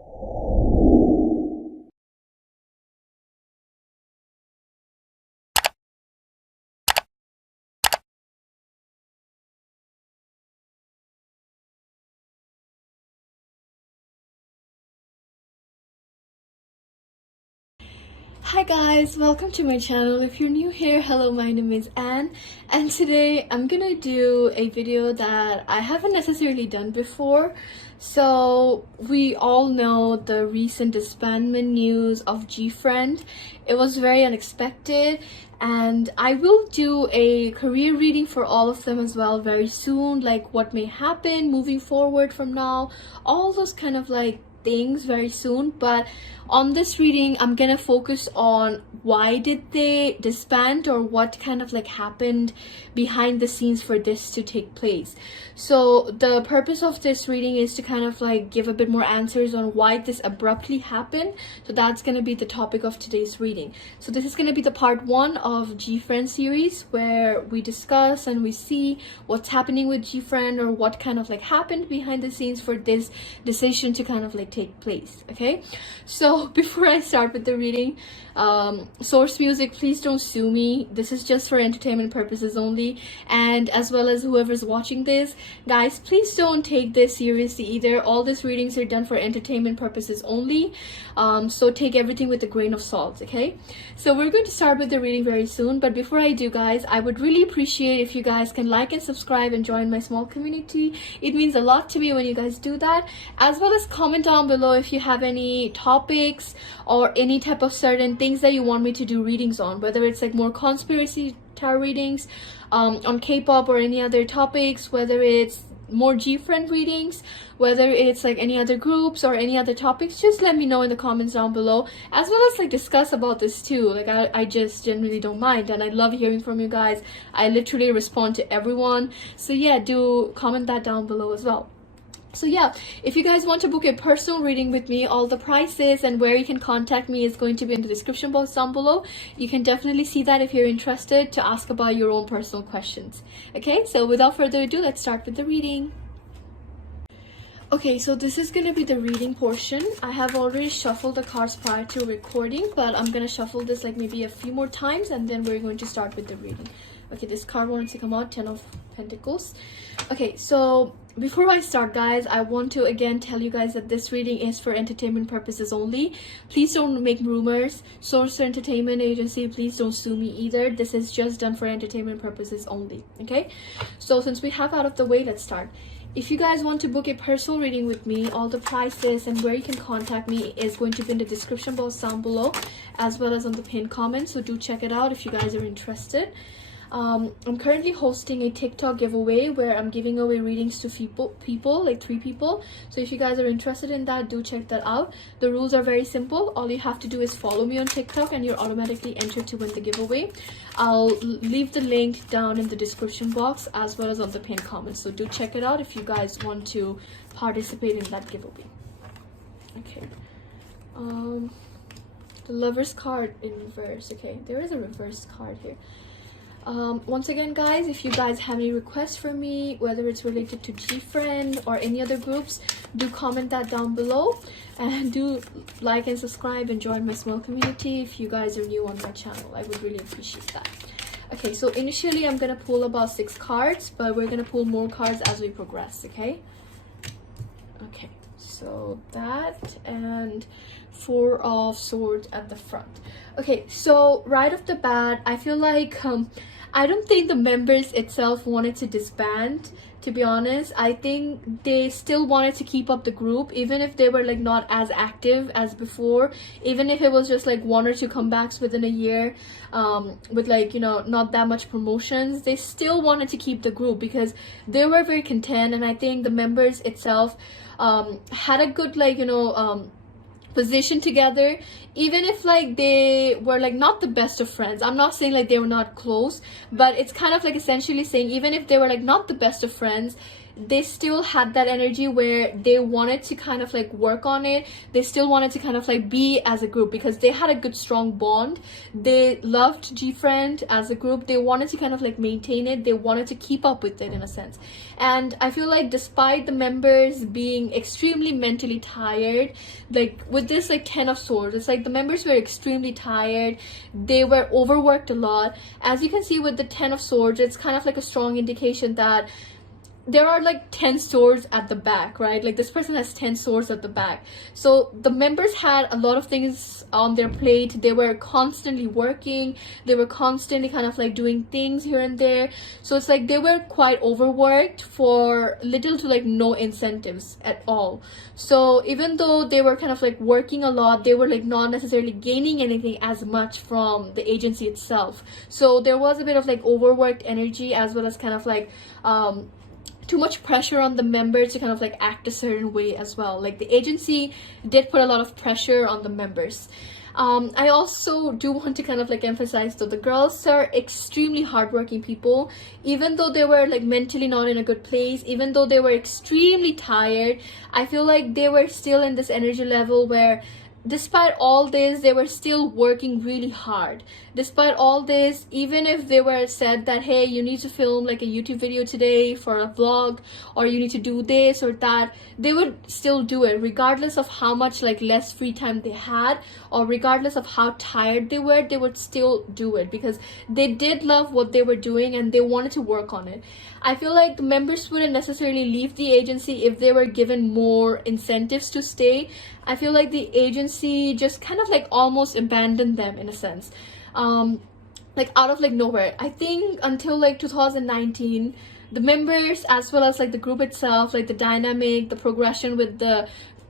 Hi guys, welcome to my channel. If you're new here, hello, my name is Anne, and today I'm gonna do a video that I haven't necessarily done before. So we all know the recent disbandment news of Gfriend. It was very unexpected, and I will do a career reading for all of them as well very soon, like what may happen moving forward from now, all those kind of like things very soon. But on this reading I'm gonna focus on why did they disband, or what kind of like happened behind the scenes for this to take place. So the purpose of this reading is to kind of like give a bit more answers on why this abruptly happened. So that's gonna be the topic of today's reading. So this is gonna be the part 1 of Gfriend series, where we discuss and we see what's happening with Gfriend, or what kind of like happened behind the scenes for this decision to kind of like take place. Okay, so before I start with the reading, SourceMusic, please don't sue me. This is just for entertainment purposes only, and as well as whoever's watching this, guys, please don't take this seriously either. All these readings are done for entertainment purposes only, so take everything with a grain of salt. Okay, so we're going to start with the reading very soon, but before I do, guys, I would really appreciate if you guys can like and subscribe and join my small community. It means a lot to me when you guys do that, as well as comment down below if you have any topics or any type of certain things that you want me to do readings on, whether it's like more conspiracy tarot readings on K-pop, or any other topics, whether it's more Gfriend readings, whether it's like any other groups or any other topics. Just let me know in the comments down below, as well as like discuss about this too. Like I just generally don't mind, and I love hearing from you guys. I literally respond to everyone, so yeah, do comment that down below as well. So yeah, if you guys want to book a personal reading with me, all the prices and where you can contact me is going to be in the description box down below. You can definitely see that if you're interested to ask about your own personal questions. Okay, so without further ado, let's start with the reading. Okay, so this is gonna be the reading portion. I have already shuffled the cards prior to recording, but I'm gonna shuffle this like maybe a few more times, and then we're going to start with the reading. Okay, this card wanted to come out, 10 of Pentacles. Okay, so before I start, guys, I want to again tell you guys that this reading is for entertainment purposes only. Please don't make rumors. Source Entertainment Agency, please don't sue me either. This is just done for entertainment purposes only. Okay, so since we have out of the way, let's start. If you guys want to book a personal reading with me, all the prices and where you can contact me is going to be in the description box down below, as well as on the pinned comment, so do check it out if you guys are interested. I'm currently hosting a TikTok giveaway where I'm giving away readings to people, like 3 people. So if you guys are interested in that, do check that out. The rules are very simple. All you have to do is follow me on TikTok and you're automatically entered to win the giveaway. I'll leave the link down in the description box as well as on the pinned comment. So do check it out if you guys want to participate in that giveaway. Okay. The Lover's card in reverse. Okay, there is a reverse card here. Once again, guys, if you guys have any requests for me, whether it's related to Gfriend or any other groups, do comment that down below, and do like and subscribe and join my small community if you guys are new on my channel. I would really appreciate that. Okay, so initially I'm gonna pull about 6 cards, but we're gonna pull more cards as we progress. Okay, so that, and 4 of Swords at the front. Okay, so right off the bat, I feel like I don't think the members itself wanted to disband, to be honest. I think they still wanted to keep up the group, even if they were like not as active as before, even if it was just like 1 or 2 comebacks within a year, with like, you know, not that much promotions. They still wanted to keep the group because they were very content, and I think the members itself had a good, like, you know, position together, even if like they were like not the best of friends. I'm not saying like they were not close, but it's kind of like essentially saying even if they were like not the best of friends, they still had that energy where they wanted to kind of like work on it. They still wanted to kind of like be as a group because they had a good strong bond. They loved Gfriend as a group. They wanted to kind of like maintain it. They wanted to keep up with it in a sense. And I feel like despite the members being extremely mentally tired, like with this like 10 of swords, it's like the members were extremely tired. They were overworked a lot. As you can see with the 10 of swords, it's kind of like a strong indication that there are like 10 swords at the back, right? Like this person has 10 swords at the back. So the members had a lot of things on their plate. They were constantly working. They were constantly kind of like doing things here and there. So it's like they were quite overworked for little to like no incentives at all. So even though they were kind of like working a lot, they were like not necessarily gaining anything as much from the agency itself. So there was a bit of like overworked energy, as well as kind of like too much pressure on the members to kind of like act a certain way as well. Like the agency did put a lot of pressure on the members. I also do want to kind of like emphasize that the girls are extremely hardworking people. Even though they were like mentally not in a good place, even though they were extremely tired, I feel like they were still in this energy level where despite all this, they were still working really hard. Despite all this, even if they were said that, hey, you need to film like a YouTube video today for a vlog, or you need to do this or that, they would still do it regardless of how much like less free time they had, or regardless of how tired they were. They would still do it because they did love what they were doing and they wanted to work on it. I feel like the members wouldn't necessarily leave the agency if they were given more incentives to stay. I feel like the agency just kind of like almost abandoned them in a sense, like out of like nowhere. I think until like 2019, the members as well as like the group itself, like the dynamic, the progression with the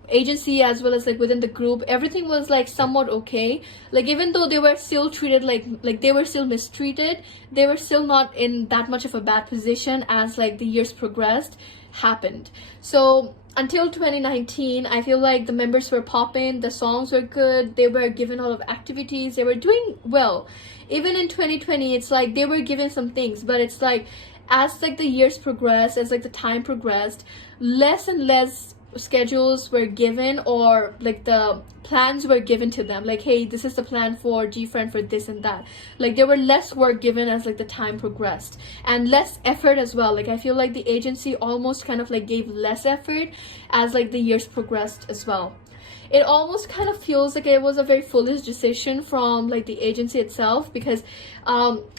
agency as well as like within the group, everything was like somewhat okay. Like even though they were still treated like they were still mistreated, they were still not in that much of a bad position as like the years progressed happened. So until 2019, I feel like the members were popping, the songs were good, they were given a lot of activities, they were doing well. Even in 2020, it's like they were given some things, but it's like as like the years progressed, as like the time progressed, less and less schedules were given, or like the plans were given to them, like, hey, this is the plan for Gfriend for this and that. Like there were less work given as like the time progressed, and less effort as well. Like I feel like the agency almost kind of like gave less effort as like the years progressed as well. It almost kind of feels like it was a very foolish decision from like the agency itself, because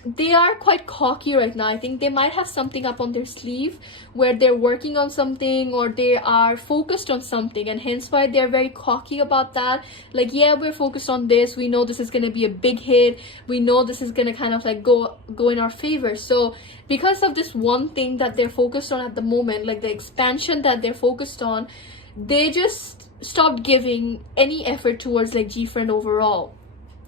they are quite cocky right now. I think they might have something up on their sleeve where they're working on something, or they are focused on something, and hence why they're very cocky about that. Like, yeah, we're focused on this, we know this is going to be a big hit, we know this is going to kind of like go in our favor. So because of this one thing that they're focused on at the moment, like the expansion that they're focused on, they just stopped giving any effort towards like Gfriend overall.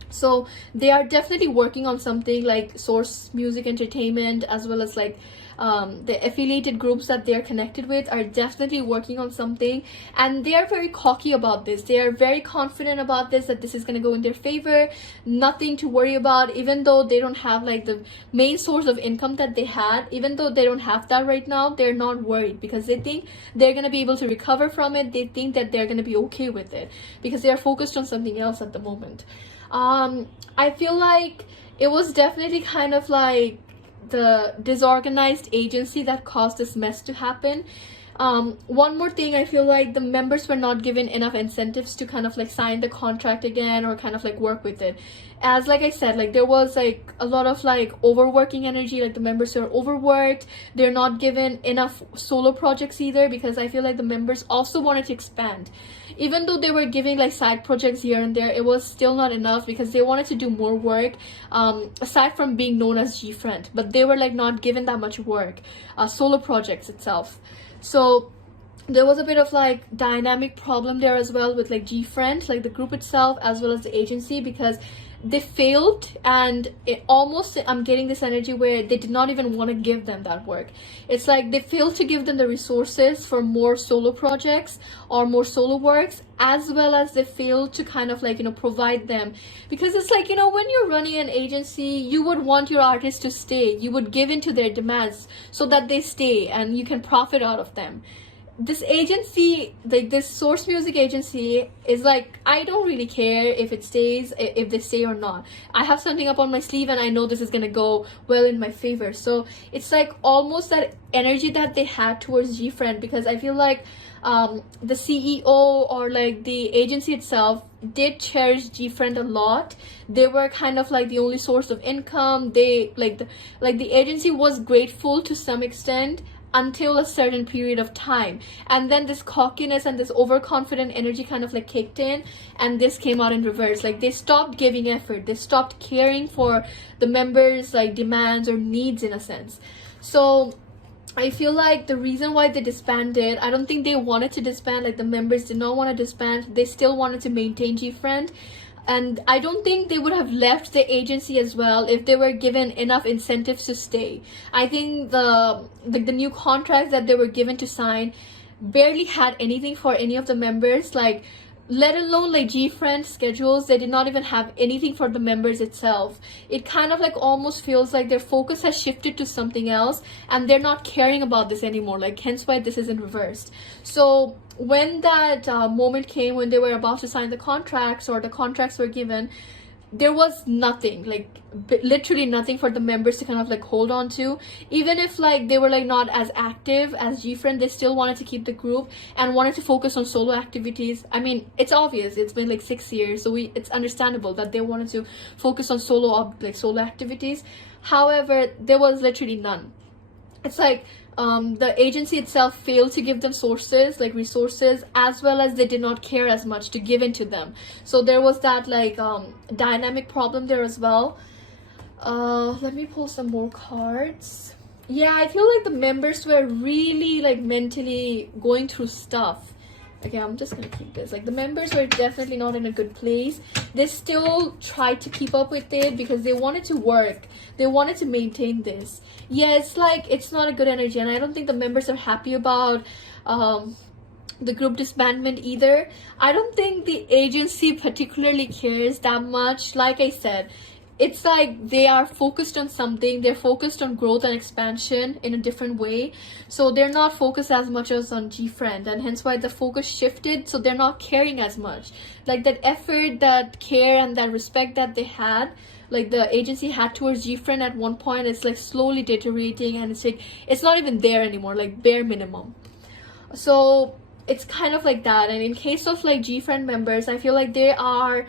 So they are definitely working on something like SourceMusic Entertainment, as well as like the affiliated groups that they are connected with are definitely working on something, and they are very cocky about this. They are very confident about this, that this is going to go in their favor, nothing to worry about. Even though they don't have like the main source of income that they had, even though they don't have that right now, they're not worried because they think they're going to be able to recover from it. They think that they're going to be okay with it because they are focused on something else at the moment. I feel like it was definitely kind of like the disorganized agency that caused this mess to happen. One more thing, I feel like the members were not given enough incentives to kind of like sign the contract again, or kind of like work with it. As like I said, like there was like a lot of like overworking energy. Like the members are overworked, they're not given enough solo projects either, because I feel like the members also wanted to expand. Even though they were giving like side projects here and there, it was still not enough because they wanted to do more work aside from being known as Gfriend, but they were like not given that much work, solo projects itself. So there was a bit of like dynamic problem there as well with like Gfriend, like the group itself as well as the agency, because they failed, and it almost, I'm getting this energy where they did not even want to give them that work. It's like they failed to give them the resources for more solo projects or more solo works, as well as they failed to kind of like, you know, provide them, because it's like, you know, when you're running an agency, you would want your artists to stay, you would give in to their demands so that they stay and you can profit out of them. This agency, like this SourceMusic agency, is like, I don't really care if it stays, if they stay or not. I have something up on my sleeve and I know this is gonna go well in my favor. So it's like almost that energy that they had towards Gfriend, because I feel like the CEO or like the agency itself did cherish Gfriend a lot. They were kind of like the only source of income. They like the agency was grateful to some extent until a certain period of time, and then this cockiness and this overconfident energy kind of like kicked in, and this came out in reverse. Like they stopped giving effort, they stopped caring for the members' like demands or needs in a sense. So I feel like the reason why they disbanded, I don't think they wanted to disband, like the members did not want to disband, they still wanted to maintain Gfriend. And I don't think they would have left the agency as well if they were given enough incentives to stay. I think the new contracts that they were given to sign barely had anything for any of the members, like let alone like Gfriend schedules. They did not even have anything for the members itself. It kind of like almost feels like their focus has shifted to something else and they're not caring about this anymore, like hence why this isn't reversed. So when that moment came when they were about to sign the contracts, or the contracts were given, there was nothing, like literally nothing for the members to kind of like hold on to. Even if like they were like not as active as Gfriend, they still wanted to keep the group and wanted to focus on solo activities. I mean, it's obvious, it's been like 6 years, so it's understandable that they wanted to focus on solo activities. However, there was literally none. It's like the agency itself failed to give them sources, like resources, as well as they did not care as much to give into them. So there was that like dynamic problem there as well. Let me pull some more cards. Yeah, I feel like the members were really like mentally going through stuff. Okay, I'm just gonna keep this. Like the members were definitely not in a good place. They still tried to keep up with it because they wanted to work, they wanted to maintain this. Yeah, it's like it's not a good energy, and I don't think the members are happy about the group disbandment either. I don't think the agency particularly cares that much. Like I said, it's like they are focused on something, they're focused on growth and expansion in a different way, so they're not focused as much as on Gfriend, and hence why the focus shifted. So they're not caring as much, like that effort, that care, and that respect that they had, like the agency had towards Gfriend at one point, it's like slowly deteriorating, and it's like it's not even there anymore, like bare minimum. So it's kind of like that. And in case of like Gfriend members, I feel like they are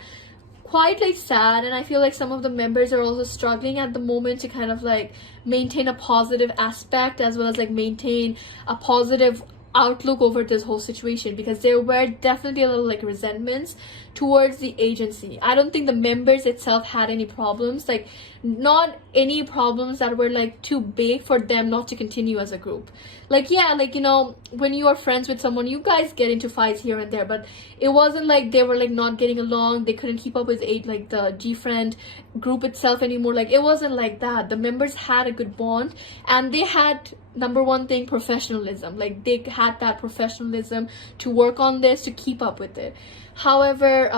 quite like sad, and I feel like some of the members are also struggling at the moment to kind of like maintain a positive aspect as well as like maintain a positive outlook over this whole situation, because there were definitely a little like resentments towards the agency. I don't think the members itself had any problems, like not any problems that were like too big for them not to continue as a group. Like yeah, like you know, when you are friends with someone, you guys get into fights here and there, but it wasn't like they were like not getting along, they couldn't keep up with like the Gfriend group itself anymore. Like it wasn't like that. The members had a good bond, and they had, number one thing, professionalism. Like they had that professionalism to work on this, to keep up with it. However,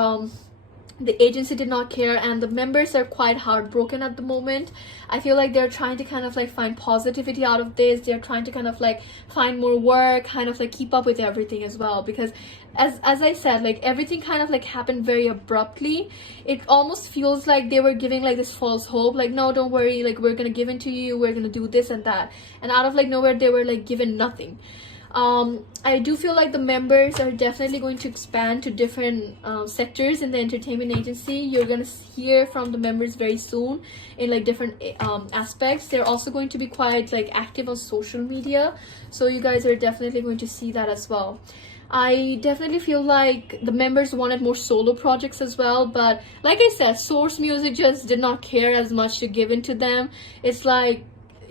the agency did not care, and the members are quite heartbroken at the moment. I feel like they're trying to kind of like find positivity out of this. They're trying to kind of like find more work, kind of like keep up with everything as well, because as I said, like everything kind of like happened very abruptly. It almost feels like they were giving like this false hope, like no, don't worry, like we're gonna give in to you, we're gonna do this and that, and out of like nowhere they were like given nothing. I do feel like the members are definitely going to expand to different sectors in the entertainment agency. You're gonna hear from the members very soon in like different aspects. They're also going to be quite like active on social media, so you guys are definitely going to see that as well. I definitely feel like the members wanted more solo projects as well, but like I said, SourceMusic just did not care as much to give into them. It's like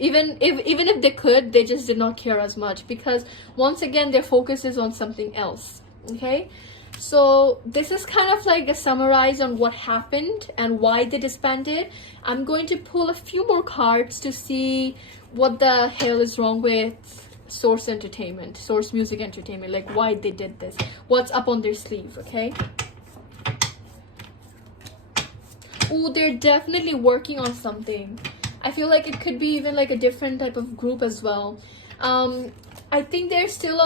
Even if they could, they just did not care as much, because once again their focus is on something else. Okay, so this is kind of like a summarize on what happened and why they disbanded. I'm going to pull a few more cards to see what the hell is wrong with SourceMusic Entertainment, like why they did this, what's up on their sleeve. Okay. Oh, they're definitely working on something. I feel like it could be even like a different type of group as well. I think they're still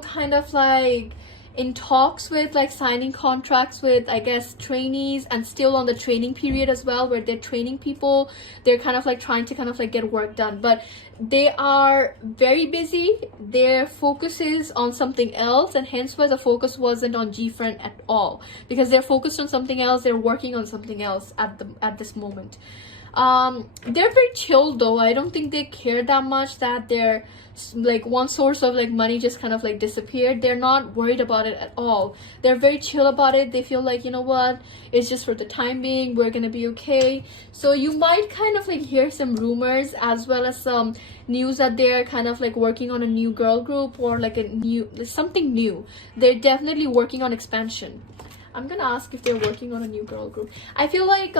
kind of like in talks with like signing contracts with, I guess, trainees, and still on the training period as well, where they're training people. They're kind of like trying to kind of like get work done, but they are very busy. Their focus is on something else, and hence why the focus wasn't on Gfriend at all, because they're focused on something else. They're working on something else at this moment. They're very chill though. I don't think they care that much that their like one source of like money just kind of like disappeared. They're not worried about it at all. They're very chill about it. They feel like, you know what, it's just for the time being, we're gonna be okay. So you might kind of like hear some rumors as well as some news that they're kind of like working on a new girl group, or like something new. They're definitely working on expansion. I'm gonna ask if they're working on a new girl group. I feel like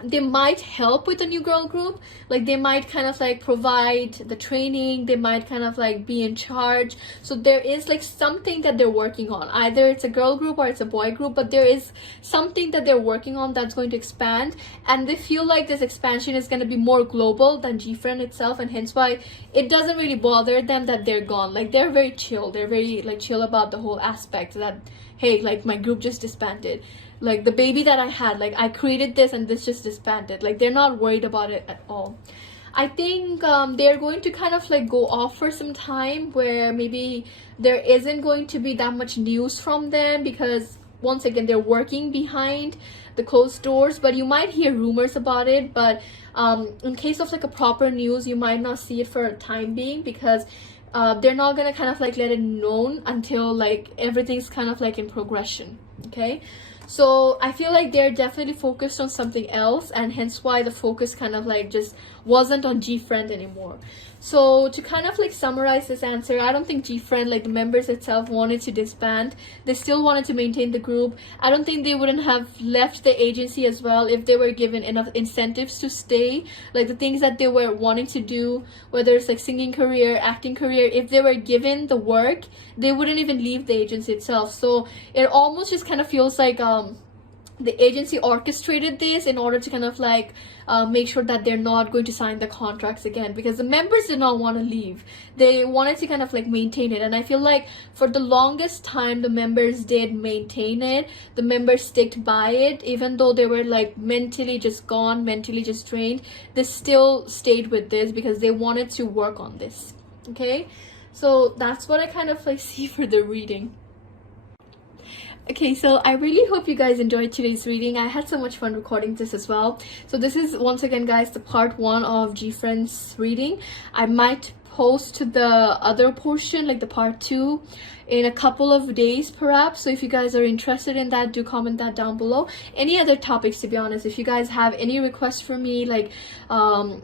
they might help with the new girl group. Like they might kind of like provide the training, they might kind of like be in charge. So there is like something that they're working on. Either it's a girl group or it's a boy group, but there is something that they're working on that's going to expand, and they feel like this expansion is going to be more global than Gfriend itself, and hence why it doesn't really bother them that they're gone. Like they're very chill. They're very like chill about the whole aspect that, hey, like my group just disbanded. Like the baby that I had, like I created this and this just disbanded. Like they're not worried about it at all. I think they're going to kind of like go off for some time where maybe there isn't going to be that much news from them, because once again they're working behind the closed doors, but you might hear rumors about it. But in case of like a proper news, you might not see it for a time being, because they're not gonna kind of like let it known until like everything's kind of like in progression. Okay, so I feel like they're definitely focused on something else, and hence why the focus kind of like just wasn't on Gfriend anymore. So to kind of like summarize this answer, I don't think Gfriend, like the members itself, wanted to disband. They still wanted to maintain the group. I don't think they wouldn't have left the agency as well if they were given enough incentives to stay. Like the things that they were wanting to do, whether it's like singing career, acting career, if they were given the work, they wouldn't even leave the agency itself. So it almost just kind of feels like the agency orchestrated this in order to kind of like make sure that they're not going to sign the contracts again, because the members did not want to leave. They wanted to kind of like maintain it, and I feel like for the longest time the members did maintain it. The members sticked by it, even though they were like mentally just gone, mentally just drained. They still stayed with this because they wanted to work on this. Okay, so that's what I kind of like see for the reading. Okay, so I really hope you guys enjoyed today's reading. I had so much fun recording this as well. So this is once again, guys, the part 1 of Gfriend's reading. I might post the other portion, like the part 2, in a couple of days perhaps. So if you guys are interested in that, do comment that down below. Any other topics, to be honest, if you guys have any requests for me, like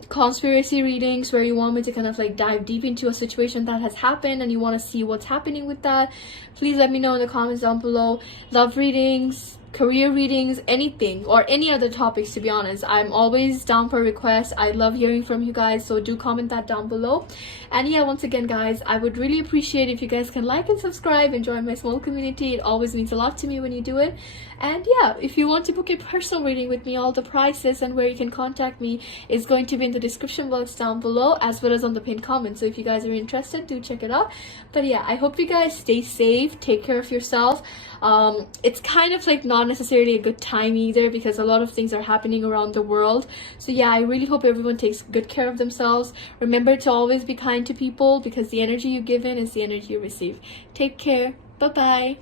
conspiracy readings where you want me to kind of like dive deep into a situation that has happened and you want to see what's happening with that, please let me know in the comments down below. Love readings, career readings, anything, or any other topics, to be honest, I'm always down for requests. I love hearing from you guys, so do comment that down below. And yeah, once again, guys, I would really appreciate if you guys can like and subscribe and join my small community. It always means a lot to me when you do it. And yeah, if you want to book a personal reading with me, all the prices and where you can contact me is going to be in the description box down below, as well as on the pinned comment. So if you guys are interested, do check it out. But yeah, I hope you guys stay safe, take care of yourself. It's kind of like not necessarily a good time either, because a lot of things are happening around the world. So yeah, I really hope everyone takes good care of themselves. Remember to always be kind to people, because the energy you give in is the energy you receive. Take care. Bye bye.